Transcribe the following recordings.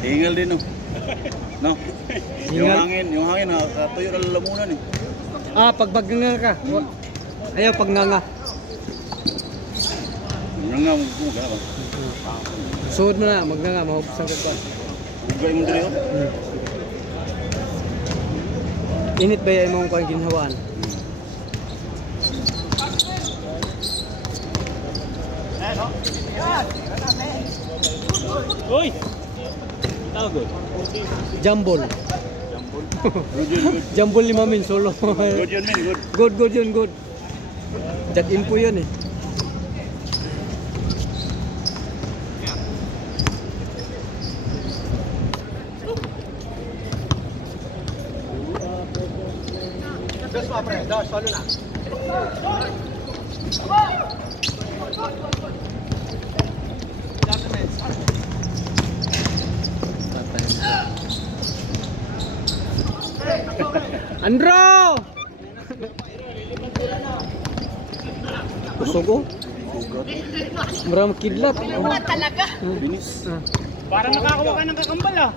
Hingal din, no? No? Yung hangin, nakatuyo na lalamunan, eh. Ah, pag baganga ka. Ayaw, pag nganga. Nga, gumagana ba? Suod mo na, magnanga, mahubos ang gagawin. Hugay mo din, oh. Init ba yung mga ginhawaan? Uy! Tawag. Jambol. Good yun, good. Jambol 5 min, solo. Good yun, man, good. Good yun, good. Jag info yun eh. Andro! Kusog ko. Maraming kidlat. Wala talaga. Binis. Parang nakakawa ka ng kakambal ah.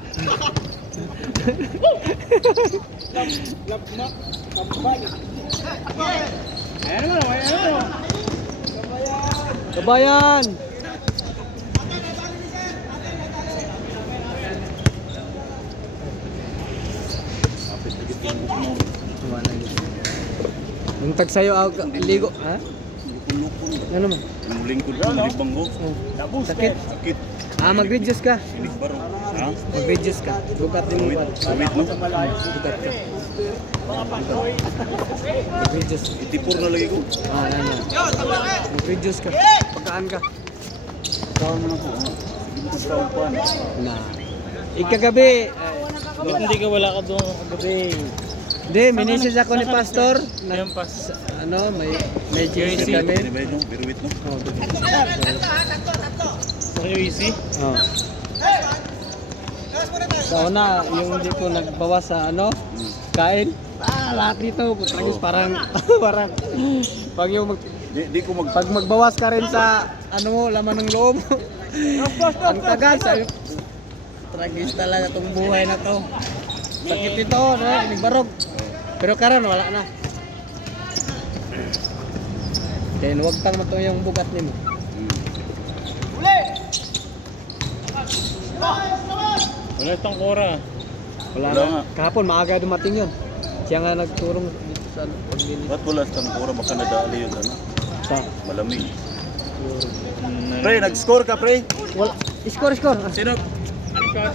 Ayan mo, ayan mo. Kabayan! Yung tag sa'yo, ligo. Ha? Ano mo? Yung lingkod ko, nalibang ko. Sakit? Sakit. Ah, mag-reduce ka. Sinig baro. Ha? Mag-reduce ka. Bukat din mo. Sumit, no? Bukat ka. Mag-reduce. Itipur na lagi ko. Ah, ano. Mag-reduce ka. Pagkaan ka. Taon na ako. Sige, taon pa. Na. Ikagabi. Hindi ka wala ka doon kagabi. Hindi, minisis ako ni Pastor. Yan pas. Ano, may GC Ano kami. ba yun? Biruwit, no? Oh, Sa kayo easy? oh. Sa una, yung hindi ko nagbawas sa ano, kain. Lahat dito, putragis parang, parang, pag yung Di ko pag magbawas ka rin sa, ano mo, laman ng loob. Ang tagal sa'yo. Tragis talaga itong buhay na to. Sakit ito, nagbarog. Pero karon wala na. Kaya huwag tang mato yung bugat nimo. Wala itong kora. Wala Wala na. nga. Kahapon maaga dumating yun. Siya nga nagturong sa paglinis. Ba't wala sa tangkura? Baka nadali yun, ano? Sa. Malamig. Pre, nag-score ka, pre? Wala. Score. Sino?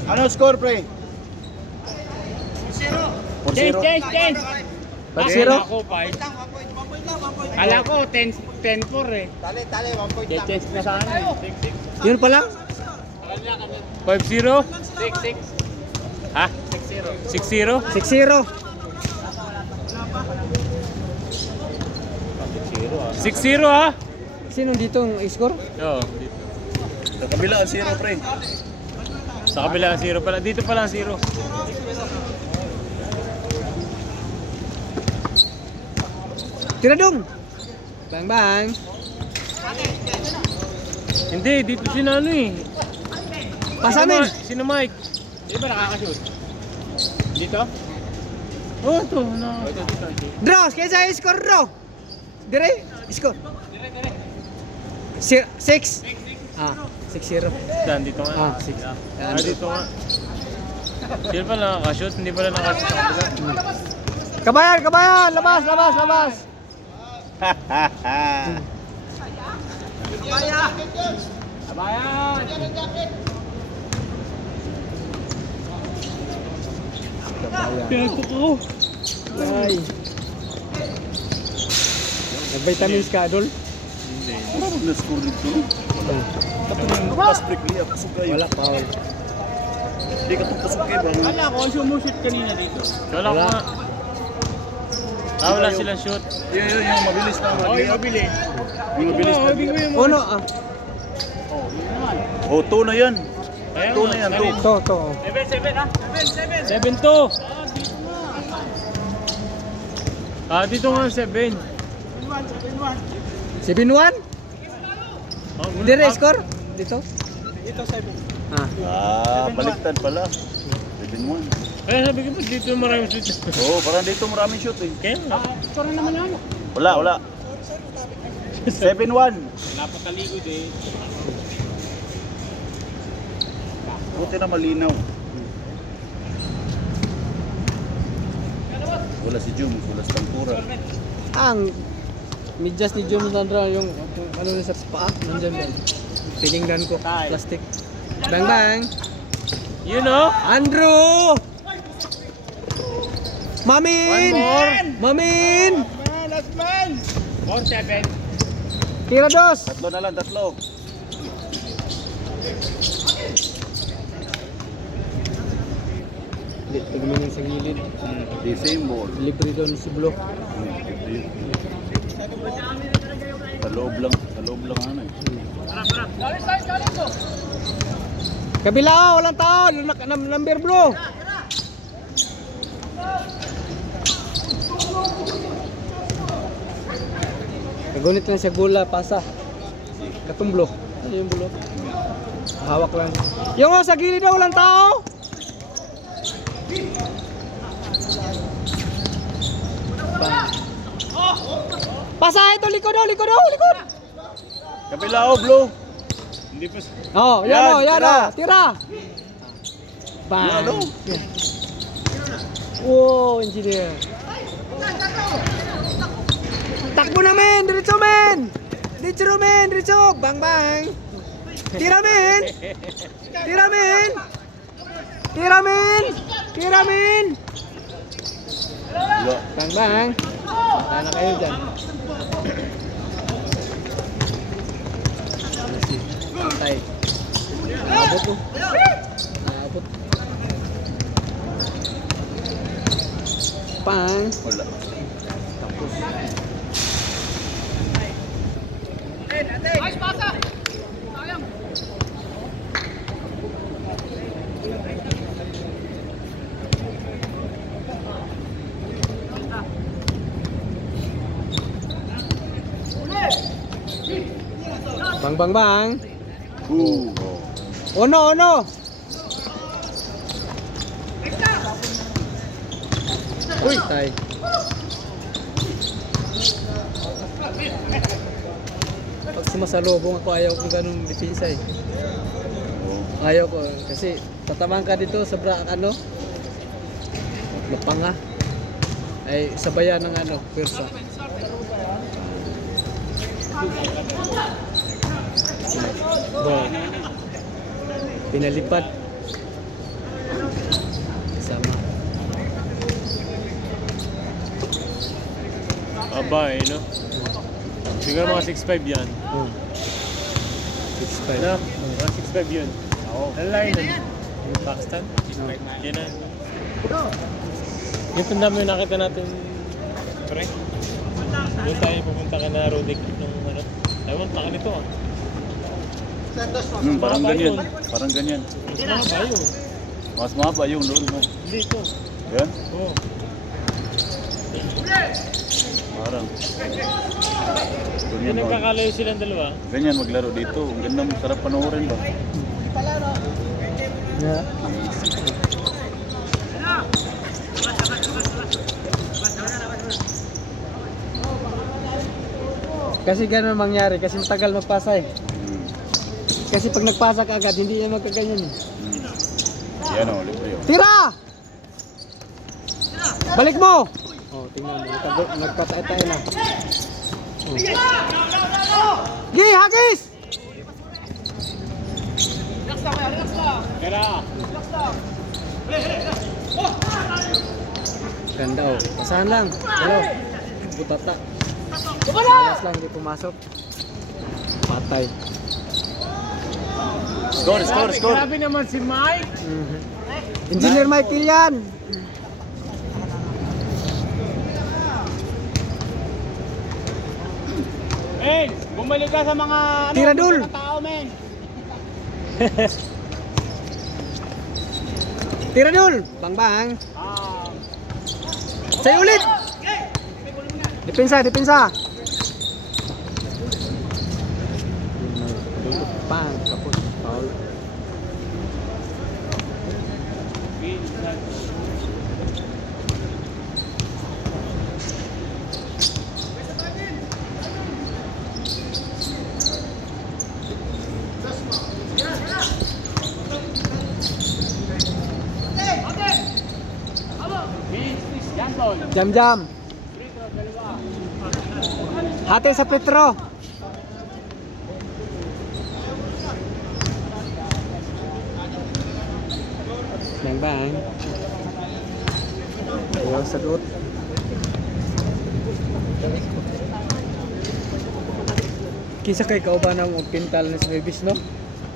Ano score, pre? 4-0. Change! Pag-zero? Ako, 5. Kala ko, 10-4 eh. Tali, 1 change na sa akin eh. Yun pa lang? 5-0? 6-6. Ha? 6-0? 6-0. 6-0 ha? Sino dito ang score? Oo, dito. Sa kabila, ang 0, pre. Sa kabila 0 pala. Dito pala 0. Tira dong. Bang. Hindi, dito si Nano eh. Pasamin. Sino Mike? Di ba nakakashoot? Dito? Oh, ito. Draw, kaya sa score draw. Dire, score. 6. Ah, 6-0. Saan? Dito nga? Ah, 6. Dito nga. Sino pala nakakashoot? Hindi pala nakashoot sa kabila. Kabayan, labas. Pinagpo ko. Ay. Nag-vitamins ka, Adol? Hindi. Ano mag-score dito? Wala. Tapos yung pass break niya, pasok kayo. Wala, foul. Hindi ka itong pasok kayo, bro. Wala ko, sumushoot kanina dito. Wala ko Wala. nga. Wala silang shoot. Yung mabilis na Okay, mag-layup. mabili. Yung mabilis na Mabili mo yung Uno, ah. Oh, 2 na yan. Ayan, 2 na yan, 2. To. 7-2. Ah, dito nga 7. 7-1? Dire score? Dito? Baliktad pala. 7-1. Kaya sabi ko, dito maraming shoot. Oo, parang dito maraming shoot eh. Kaya nga. Wala. 7-1. Napakaligod eh. Buti na malinaw. Wala si Jum, wala si Tampura. Ang medyas ni John Sandra yung ano na sa paa, nandiyan ba? Pininggan ko, plastic. Bang! You know? Andrew! Mamin! One more. Mamin! Last man! 4-7. Tira dos! Tatlo na lang, tatlo. Hindi, tignan sa gilid. The same ball. Libre doon si Blo. Sa loob lang ano eh. Kabila, walang tao. Number Blo. Kagunit lang siya gula, pasa. Katumblo. Ano yung bulo? Hawak lang. Yung sa gilid daw, walang tao. Pasa ito, likod. Kapila Blue. Hindi pa. Oh, Yan, yan tira. tira. Bang. Yan, oh. Wow, engineer. Takbo na men, diretso men. Diretso. Bang. Tira men. Wala. Bang. Wala na kayo dyan. Patay. Naabot po. Pang. Wala. Tapos. Bang. Oh. Ono. Uy, tay. Pag sumasalubong ako, ayaw ko ganun depensa eh. Ayaw ko kasi tatamang ka dito sa mapanga. Ay sabayan ng pwersa. Pinalipad. Sama. Aba eh, no? Siguro mga 6'5 yan. 6'5. No? Mga 6'5 yun. Oo. Lalaki nun. Yung Pakistan? 6'5 na. Yan na. Yung tanda mo yung nakita natin, pre. Doon tayo pupunta ka na Rodic nung Taiwan, taka nito ah. Parang ganyan. Mas mahaba yun. Mas mahaba yung doon mo. Hindi ito. Yan? Oo. Parang. Yan nagkakalayo silang dalawa. Ganyan maglaro dito. Ang ganda, sarap panoorin ba? Yeah. Kasi ganun mangyari, kasi matagal magpasa eh. Kasi pag nagpasa ka agad, hindi yan magkaganyan eh. Yan o, libre o. Tira! Balik mo! Oh, tingnan mo, nagpatay-tay na. Gi, hagis! Kaya Ganda oh, pasahan lang. Hello. Butata. Alas lang, hindi pumasok. Patay. Score. Grabe naman si Mike. Engineer Michael yan. Bumalik ka sa mga Tira dul. tao, men. Tira dul, bang. Sa'yo ulit. Depensa. Bang, kapot. Foul. Jam. Hati sa Petro. Bang. Ayaw sagot. Kisa kay kauban ang pintal na sa bibis, no?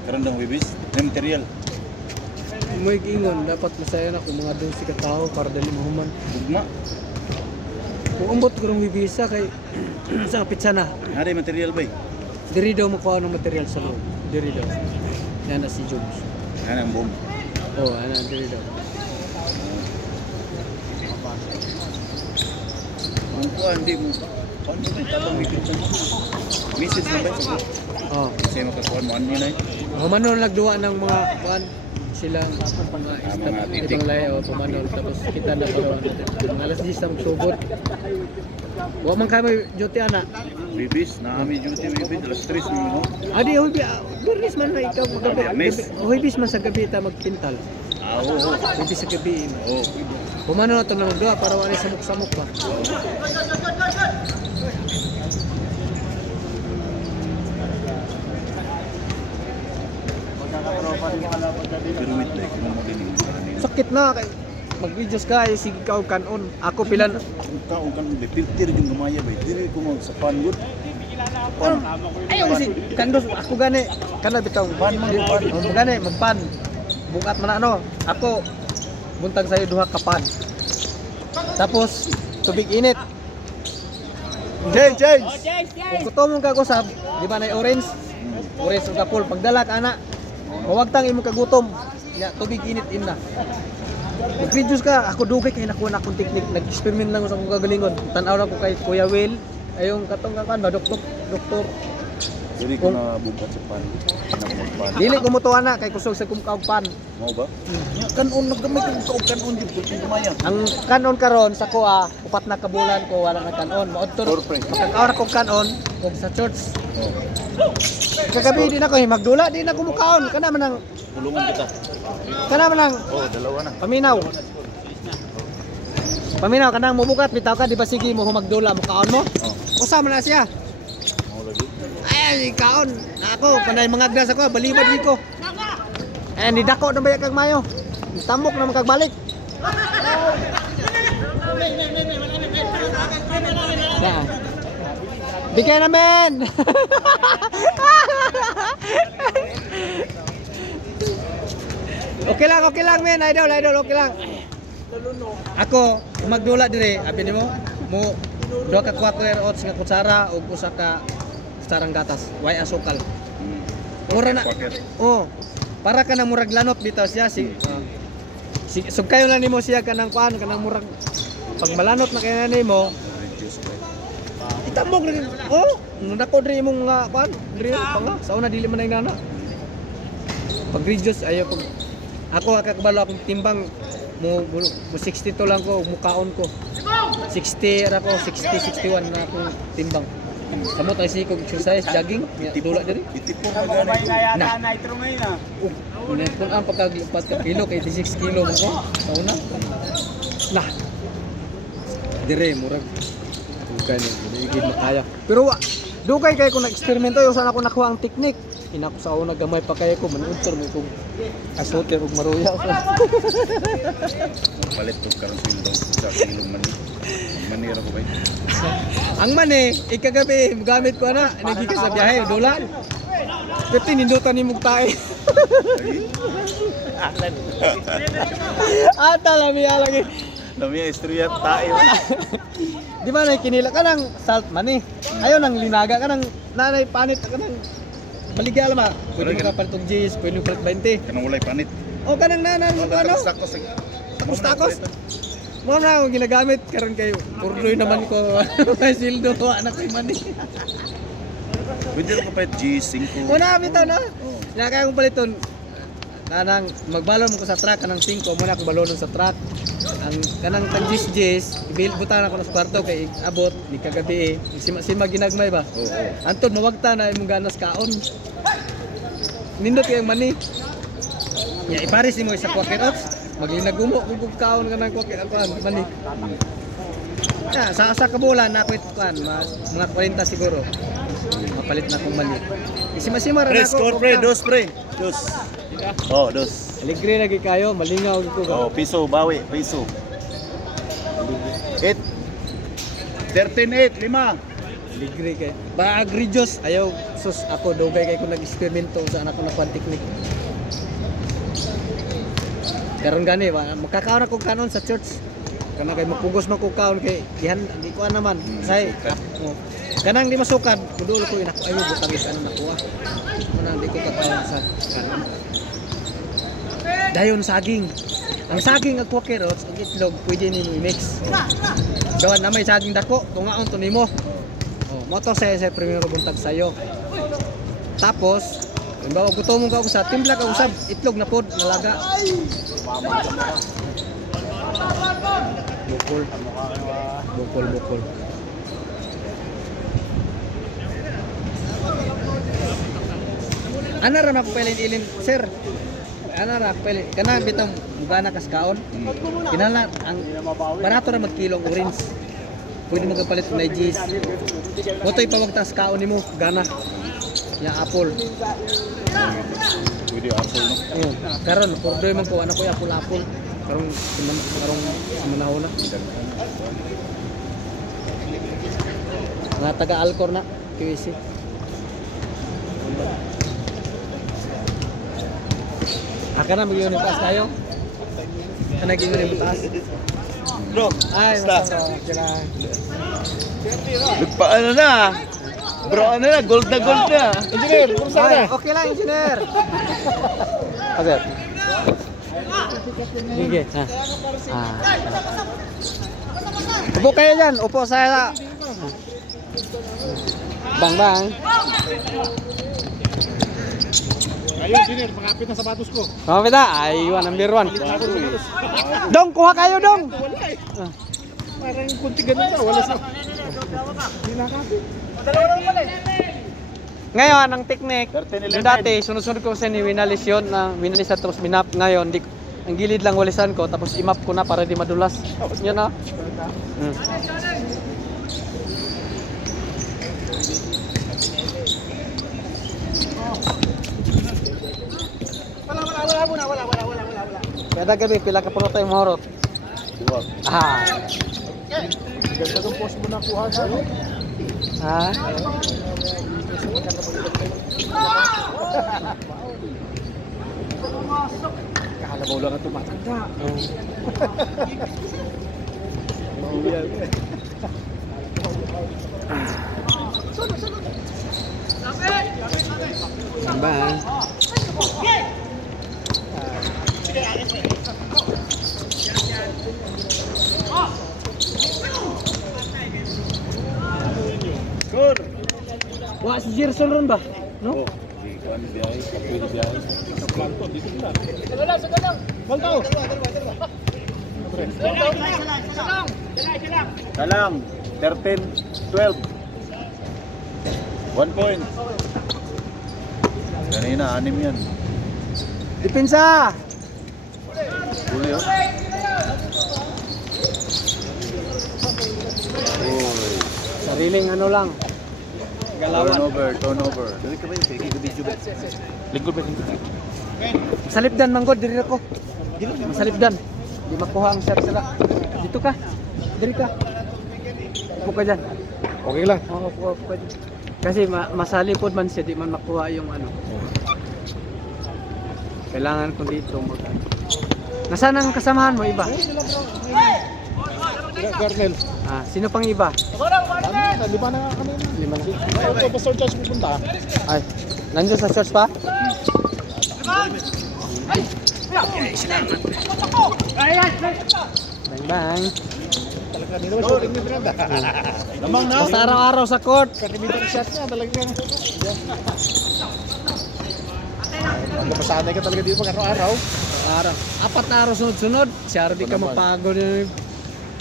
Karon dang bibis, na material. May ingon, dapat masaya na kung mga doon si katao para dali mahuman. Ugma. Kung umbot ko ng bibisa kay sa pizza na. Nari material bay. Diri daw makuha ng material sa loob. Diri daw. Yan na si Jones. Ana ang boom. Oh, ano, diri daw. Ang kuan di mo. Paano mo tabang bibis? Message na ba sa Oh. Kasi makakuan mo ano nay? Humanon nagduwa ng mga kuan silang mga mga titik. ibang layo o pumanon tapos kita na pagawa natin. Mga alas 10 na magsugod. Wa man kay may duty ana. Bibis, naami duty bibis, alas 3 mo. Adi hoy Bernis man na ikaw magabi. Miss. Hoy bis man sa gabi ta magpintal. Oo. Hoy bis sa gabi. Oo. Pumanon na to na magduwa para wala samok-samok pa. Pero wait like mo magaling. Sakit na kay mag-videos ka ay sige ka og kanon. Ako pilan Ung kan filter yung gamaya bay. Dili ko mo sa pan good. ayaw si kandos ako gani kana bitaw pan gani magpan. Bukat man ano. Ako buntag sayo duha ka pan. Tapos tubig init. Change. Kung gusto mong kagusab, di ba na orange? Orange ug kapul pagdala ka ana. Huwag tang imong kagutom. Ya tubig init na. Mag-videos ka, ako dugay kay nakuha na akong technique. Nag-experiment lang ako sa akong kagalingon. Tanaw na ko kay Kuya Will. Ayong katong kakan ba doktor. Dili ko na bukat sa pan. Na ko magpan. Dili ko mutuwa na kay kusog sa kumkaw pan. Mao ba? Kanon naggamay ko kanon jud ko gamaya. Ang kanon karon sa kuha, upat na kabulan ko wala na kanon. Maudto Corporate. makakaora ko kanon ug sa church. Oh. Kagabi din ako magdula din ako mukaon. Kana man ang Tulungan kita. Oh, dalawa na. Paminaw kanang mubukat bitaw ka di ba sige mo humagdula mukaon mo? Oh. Usa man na siya. Mao lagi. Ay, kaon. Ako, panay mga agdas ako, balibad di ko. Eh, nidako na ba kag mayo? Tamok na makagbalik. Yan. Bigay namin! Okay lang men, idol, okay lang. Ako, magdula dire, abi nimo, mo duha ka 4 ounce nga kutsara ug usa ka kutsarang gatas, way asukal. Mura na. Oh. Para ka na murag lanot bitaw siya sug kayo lang nimo siya kanang kuan kanang murag pag malanot na kay nimo. Itamog na. Oh, nako diri imong nga kuan, diri pa nga sa una dili man nay nana. Pag reduce ayo pag ako kakabalo akong timbang mo 62 lang ko mukaon ko. 60 ra ko 61 na akong timbang. Samot ay sikog exercise jogging dula diri. Itipon na gani. Na. Nitro ngayon ah. Kung ang pagkaglipat ka kilo kay 86 kilo mo ko sa una. Nah. Dire murag kani gid makaya. Pero dugay kay ko na-eksperimento yo sana ako nakuha ang technique. Inako sa una gamay pa kay ko manuntor mo kung asote ug maruya. Palit ko karon silong sa silong mani. Manira ko bay. Ang mani ikagabi gamit ko na nagi ka sa biyahe dolan. Pero nindutan ni mugtay. Ata lamiya lagi. Lamiya istorya tayo. Di ba na kinila ka ng salt money? Ayaw nang linaga ka ng nanay panit ka ng baligya lang ba? Pwede Baligya. mo kapalit og G's, pwede mo palit 20. Kanang walay panit. O kanang nanan mo ano? Takos-takos. Mo na akong ginagamit karon kayo. Purdoy naman ko. May sildo ko anak ko man. Pwede rin ka pa G5. Muna bitaw na. Kaya kong paliton. Kanang magbalon mo ko sa truck kanang 5 muna ako balonon sa truck. Ang kanang tag G's ibil butan ako sa kwarto kay abot ni kagabi sima ginagmay ba. Oo. Anton mawagta na imong ganas kaon. Nindot kay mani. Ya ipares mo sa Quaker Oats. Maglinag-gumo kung kaon ka ng Quaker Oats mani. Ya, sa kabulan na ako ituan mga 40 siguro. Mapalit na akong mani. Isima-sima ra Pre, na ako. score pre, dos pre. Dos. Oh, dos. Aligre lagi kayo, malingaw ko ba. Oh, piso, bawi, piso. 8. 13-8, 5. Aligre kay. Ba agridios ayaw sus ako dugay kay ko nag-eksperimento sa anak ko na technique. Karon gani ba makakaon ako kanon sa church. Kana kay mapugos man ko kaon kay dihan di ko naman. Say. Oh. Kanang di masukad, kudulo ko inako ayo butang is ano nakuha. Muna di ko kakaon sa kanon. Dayon saging. Ang saging ang Quaker Oats, ang itlog pwede nimo i-mix. Dawan na may saging dako, tungaon to nimo. Oh, mo to sa primero buntag sayo. Tapos, imbaw gutom mo ka sa timpla ka usab itlog na pod nalaga. Bukol. Bukol. Ana ra na ilin, sir. Ana ra pwede kana bitong mugana kas kaon. Kinala ang barato ra magkilong orange. Pwede mo kapalit na G's. Motoy pawagtas kaon nimo gana. Ya apple. Pwede apple no. Oh, karon purdoy man ko anak ko apple. Karon manaw na. Nga taga Alcor na QC. Aka na mag-iwan yung taas tayo. Aka na mag-iwan yung taas. Bro, Ay, basta kila. Paano na? Bro, ano na? Gold na gold na. Engineer, kumusta na? Okay lang, engineer. Okay. Sige. Upo kayo dyan. Upo sa... Bang. Ayun, engineer, makapit na sapatos ko. Kapit na. Ayun, number 1. Dong, kuha kayo, Dong. Wala eh. Parang kunti ganun na, wala sa... Hindi nakapit. Ngayon, ang technique, 13-11. yung dati, sunod-sunod ko kasi ni winalis yun, winalis at tapos minap. Ngayon, ang gilid lang walisan ko, tapos imap ko na para di madulas. Yan na. Wala. Kada gabi, pila ka puno tayo mahorot. Ah. Ganda ng post mo na kuha sa ano? Ha? Kakalabaw lang ang tumatanda. Bang. Score. Wah, si Gerson ron ba? No? Oh, di kuan biyahe, pwede biyahe. Planto, dito na. Balto! Kalang 13-12. 1 point. Kanina 6 yan. Depensa! Huli oh. Uy. Sariling ano lang. Galawan. Turnover. Dali ka ba yung video ba? Lingkod ba? Salipdan manggod diri ako. Salipdan. Di makuha ang shot sila. Dito ka. Diri ka. Upo ka dyan. Okay lang. Oo, upo ka dyan. Kasi masalipod man siya, di man makuha yung ano. Kailangan ko dito mag Nasaan ang kasamahan mo iba? Garnel. Ah, sino pang iba? Lima na nga kami. Lima na. Ay, ito, Pastor Charles pupunta. Ay, Nandiyo sa church pa? Bang bang. Talaga nila ba shooting ni Brenda? Lamang na. Basta araw-araw sa court. Perimeter shot niya talaga. Mapasanay ka talaga dito pag araw-araw. Araw. 4 na araw sunod-sunod. Siyara di ka mapagod.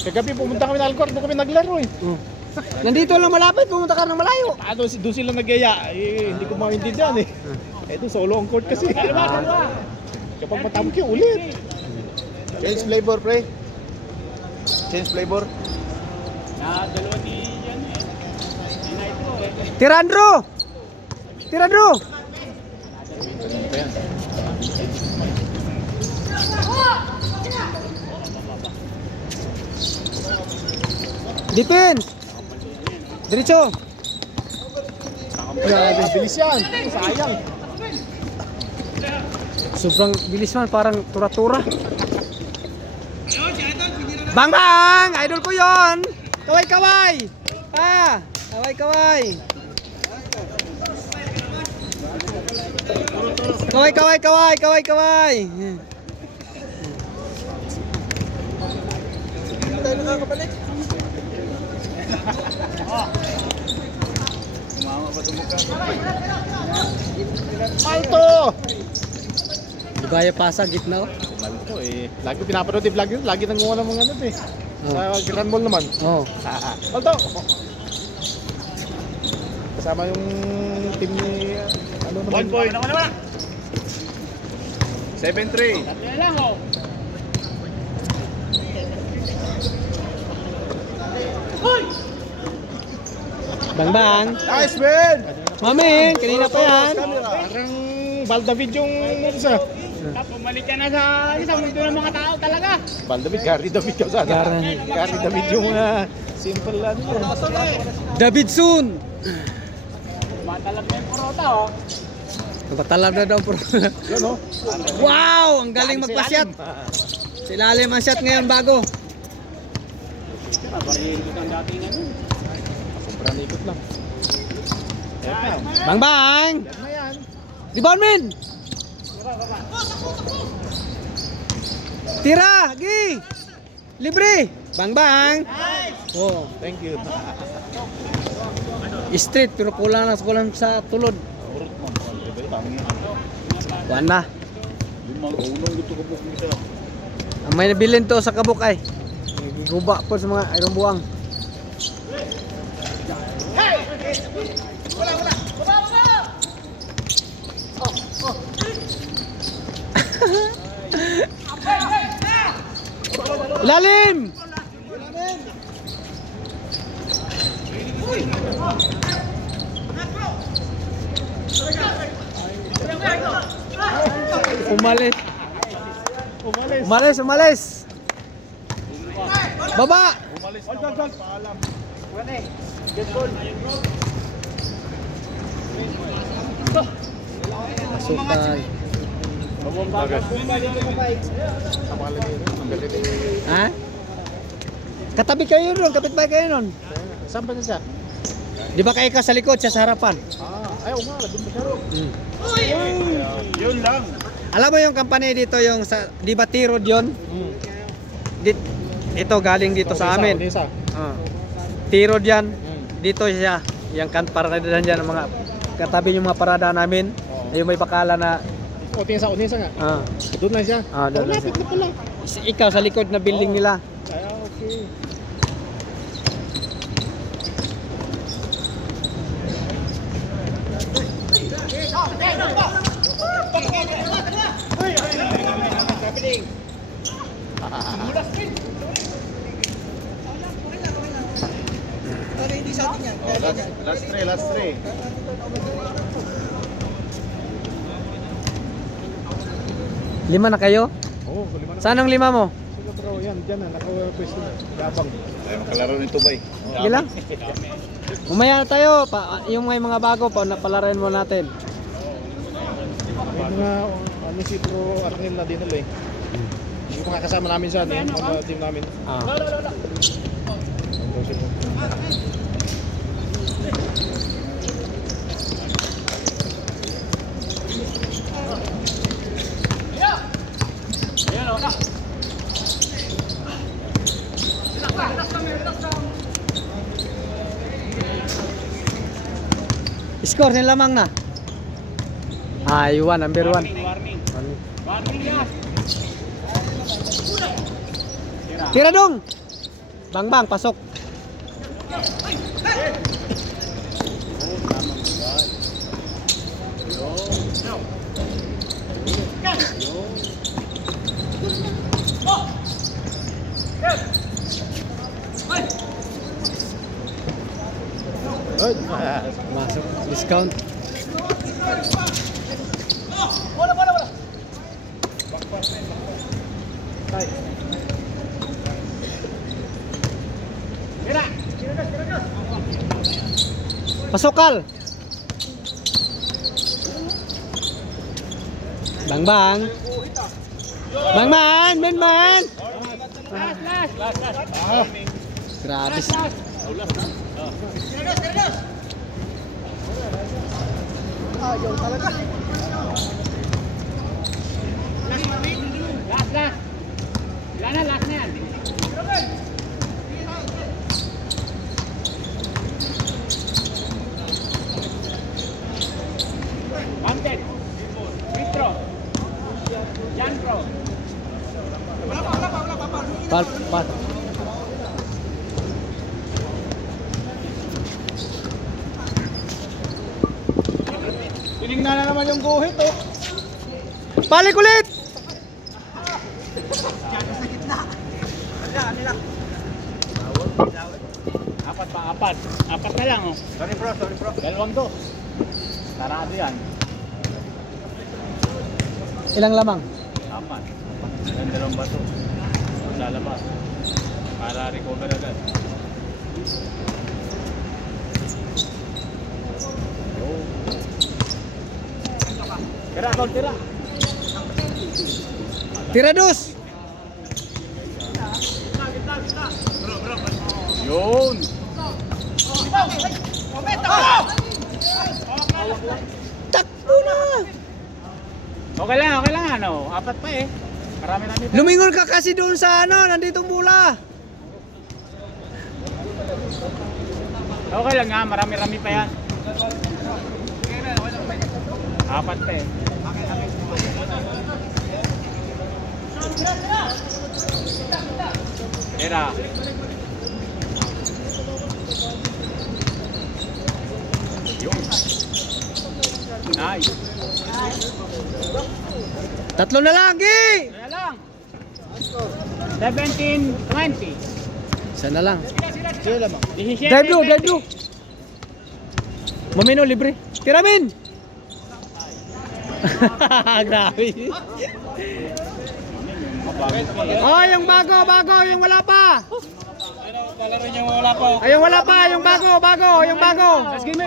Kagabi pumunta kami ng Alcor, doon kami naglaro eh. Nandito lang malapit, pumunta ka ng malayo. Ano, doon sila nagaya. Eh, hindi ko maintindihan eh. Eh, doon solo ang court kasi. Kapag matamok yung ulit. Change flavor, pre. Change flavor. Tirandro! Tirandro! Defense! Diretso! Grabe, bilis yan. Sayang. Sobrang bilis man, parang tura-tura. Bang bang! Idol ko yon! Kaway kaway! Ah! Kaway kaway! Kaway kaway kaway! Kaway kaway! Malto! Ligaya pasa, gitna. Malto eh. Lagi pinapanood yung vlog yun. Lagi nangunga ng mga ano eh. Sa Grand Mall naman. Oh. Malto! Kasama yung team ni... Ano naman? 1 point. 7-3. Bang bang! Nice win! Mamin, kanina pa yan. Parang Baldavid yung isa. Bumalik ka na sa mundo ng mga tao talaga. Baldavid, Gary David ka sana. Gary David yung simple ano yun. Davidson! Matalab na yung porota oh. Napatalab na daw po. Yun o. Wow! Ang galing magpasyat. Silalim ang shot ngayon bago. Sobrang ikot lang. Bang bang! Yan na yan. Rebound min! Tira! Gi! Libre! Bang bang! Oh, Thank you. straight pero kulang sa tulod. Kuan na. Unong gusto ko po isa. Ang may nabilin to sa kabuk ay. Guba po sa mga ayrong buwang. Lalim! Umalis. Umalis. Baba! Umalis na wala paalam. Asukan. Ha? Katabi kayo nun, kapitbahay kayo nun. Saan ba na siya? Di ba kayo ka sa likod, siya sa harapan? Ayaw nga, doon ba siya? Yun lang. Alam mo yung company dito, yung sa, di ba T-Road yun? Ito, galing dito sa amin. Unisa. T-Road yan. Dito siya. Yung paradahan dyan, mga katabi yung mga parada namin. Yung may bakala na... Unisa nga. Doon na siya. Doon na Lapit na pala. Ikaw sa likod na building nila. Okay. Last three. Lima na kayo? Oo, lima na. Saan ang lima mo? Sila bro, yan, dyan na, naka-pwesto na. Gabang. Ay, makalaro nito ba eh. Sige lang. Umaya na tayo. Yung may mga bago pa, napalarin mo natin. May mga, ano si bro Arnel na dinala eh. Yung mga kasama namin sa mga team namin. Score ng lamang na. Iwan, number 1. Warning. Warning yan. Tira dong. Bang bang, pasok. Ay, Masuk, discount. Tira. Pasok Kal. Bang bang. Bang man, man man. Grabe. Last. Last na yan. Wanted. Vitro. Janpro. Pal. tinignan na naman yung guhit, oh. Balik ulit. Apat na lang, oh. Sorry bro. Dalawang to. Sarado yan. Ilang lamang? Apat. Dalawang bato. Lalabas. Para recover agad. Tira. Tira dos. Yun. Takbo na. Okay lang ano. Apat pa eh. Marami pa. Lumingon ka kasi doon sa nanditong bola. Okay lang nga, marami pa yan. Apat pa eh. Tira. Yun. Nice. Tatlo na lang, Gi. Kaya lang. 17-20. Isa na lang. Sige lamang. Dive blue. Mamino, libre. Tira min. Grabe. Oh, yung bago, yung wala pa. Palaro niyo wala pa. Ay, yung wala pa, yung bago. Let's game.